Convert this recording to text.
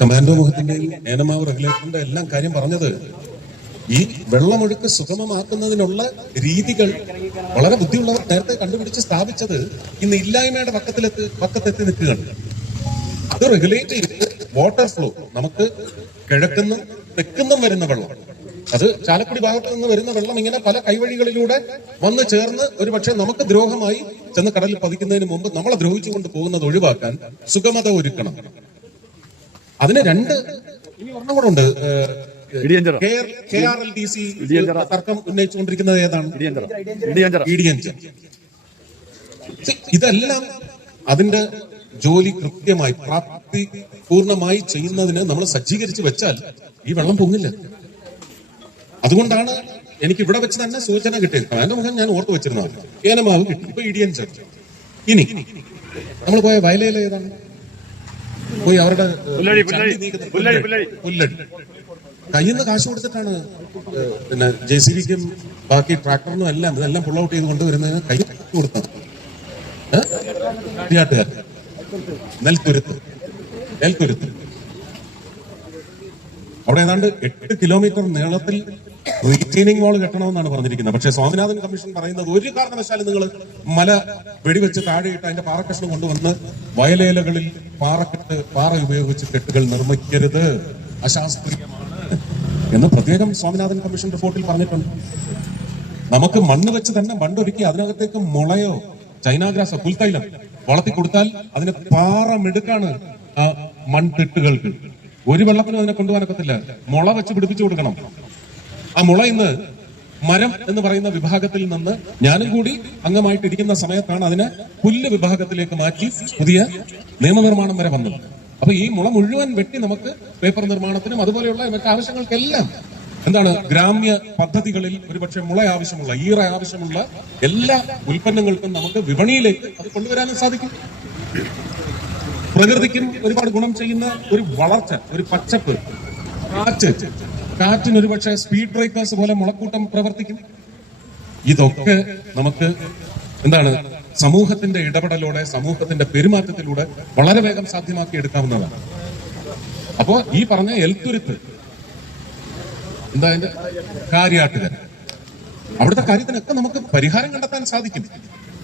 Commando മുഖത്തിന്റെയും Enamavu റെഗുലേറ്ററിന്റെ എല്ലാം കാര്യം പറഞ്ഞത് ഈ വെള്ളമൊഴുക്ക് സുഗമമാക്കുന്നതിനുള്ള രീതികൾ വളരെ ബുദ്ധിയുള്ളവർ നേരത്തെ കണ്ടുപിടിച്ച് സ്ഥാപിച്ചത് ഇന്ന് ഇല്ലായ്മയുടെ പക്കത്തെത്തി നിൽക്കുകയാണ്. അത് റെഗുലേറ്റ് ചെയ്ത് വാട്ടർ ഫ്ലോ, നമുക്ക് കിഴക്കുന്നും തെക്കുന്നും വരുന്ന വെള്ളം, അത് ചാലക്കുടി ഭാഗത്ത് നിന്ന് വരുന്ന വെള്ളം ഇങ്ങനെ പല കൈവഴികളിലൂടെ വന്ന് ചേർന്ന് ഒരുപക്ഷെ നമുക്ക് ദ്രോഹമായി ചെന്ന് കടലിൽ പതിക്കുന്നതിന് മുമ്പ് നമ്മളെ ദ്രോഹിച്ചുകൊണ്ട് പോകുന്നത് ഒഴിവാക്കാൻ സുഗമത ഒരുക്കണം. അതിന് രണ്ട് ഇനി ഒരെണ്ണം കൂടെ ഉണ്ട്. KRLDC തർക്കം ഉന്നയിച്ചുകൊണ്ടിരിക്കുന്നത് ഏതാണ്? ഇതെല്ലാം അതിന്റെ ജോലി കൃത്യമായി പ്രാപ്തി പൂർണ്ണമായി ചെയ്യുന്നതിന് നമ്മൾ സജ്ജീകരിച്ച് വെച്ചാൽ ഈ വെള്ളം പൊങ്ങില്ല. അതുകൊണ്ടാണ് എനിക്ക് ഇവിടെ വെച്ച് തന്നെ സൂചന കിട്ടിയത്. അതിന്റെ മുഖം ഞാൻ ഓർത്തു വെച്ചിരുന്നതാണ്. ഏനമാവ് കിട്ടി, ഇപ്പൊ ഇടിയഞ്ചർ. ഇനി നമ്മൾ പോയ വയലയില ഏതാണ്? പോയി അവരുടെ പുല്ലടി കയ്യിൽ നിന്ന് കാശ് കൊടുത്തിട്ടാണ് പിന്നെ JCBക്കും ബാക്കി ട്രാക്ടറിനും എല്ലാം ഇതെല്ലാം പുൾ ഔട്ട് ചെയ്ത് കൊണ്ടുവരുന്നതിന് കൈ കൊടുത്താണ് നാട്ടുകാർ. നെൽത്തുരുത്ത് അവിടെ ഏതാണ്ട് 8 കിലോമീറ്റർ നീളത്തിൽ റീറ്റെയിനിങ് വാൾ കെട്ടണമെന്നാണ് പറഞ്ഞിരിക്കുന്നത്. പക്ഷേ സ്വാമിനാഥൻ കമ്മീഷൻ പറയുന്നത് ഒരു കാരണവശാലും നിങ്ങൾ മല വെടിവെച്ച് താഴെയിട്ട് അതിന്റെ പാറക്കഷ്ണം കൊണ്ടുവന്ന് വയലേലകളിൽ പാറ ഉപയോഗിച്ച് കെട്ടുകൾ നിർമ്മിക്കരുത്, അശാസ്ത്രീയമാണ് എന്ന് പ്രത്യേകം സ്വാമിനാഥൻ കമ്മീഷൻ റിപ്പോർട്ടിൽ പറഞ്ഞിട്ടുണ്ട്. നമുക്ക് മണ്ണ് വെച്ച് തന്നെ മണ്ണൊരുക്കി അതിനകത്തേക്ക് മുളയോ ചൈനാഗ്രാസോ പുൽത്തൈലം വളർത്തി കൊടുത്താൽ അതിന് പാറമെടുക്കാണ് ആ മൺതിട്ടുകൾക്ക്. ഒരു വെള്ളത്തിനും അതിനെ കൊണ്ടുപോകാനൊക്കത്തില്ല. മുള വെച്ച് പിടിപ്പിച്ചു കൊടുക്കണം. ആ മുള ഇന്ന് മരം എന്ന് പറയുന്ന വിഭാഗത്തിൽ നിന്ന് ഞാനും കൂടി അംഗമായിട്ടിരിക്കുന്ന സമയത്താണ് അതിനെ പുല്ല് വിഭാഗത്തിലേക്ക് മാറ്റി പുതിയ നിയമനിർമ്മാണം വരെ വന്നത്. അപ്പൊ ഈ മുള മുഴുവൻ വെട്ടി നമുക്ക് പേപ്പർ നിർമ്മാണത്തിനും അതുപോലെയുള്ള മറ്റു ആവശ്യങ്ങൾക്കെല്ലാം എന്താണ് ഗ്രാമ്യ പദ്ധതികളിൽ ഒരുപക്ഷെ മുള ആവശ്യമുള്ള, ഈറ ആവശ്യമുള്ള എല്ലാ ഉൽപ്പന്നങ്ങൾക്കും നമുക്ക് വിപണിയിലേക്ക് അത് കൊണ്ടുവരാനും സാധിക്കും. പ്രകൃതിക്കും ഒരുപാട് ഗുണം ചെയ്യുന്ന ഒരു വളർച്ച, ഒരു പച്ചപ്പ്, കാറ്റിന് ഒരുപക്ഷെ സ്പീഡ് ബ്രേക്കേഴ്സ് പോലെ മുളക്കൂട്ടം പ്രവർത്തിക്കും. ഇതൊക്കെ നമുക്ക് എന്താണ് സമൂഹത്തിന്റെ ഇടപെടലോടെ, സമൂഹത്തിന്റെ പെരുമാറ്റത്തിലൂടെ വളരെ വേഗം സാധ്യമാക്കി എടുക്കാവുന്നതാണ്. അപ്പോ ഈ പറഞ്ഞ എൽത്തുരുത്ത് എന്താ അതിന്റെ കാര്യാട്ടുകാർ, അവിടുത്തെ കാര്യത്തിനൊക്കെ നമുക്ക് പരിഹാരം കണ്ടെത്താൻ സാധിക്കും.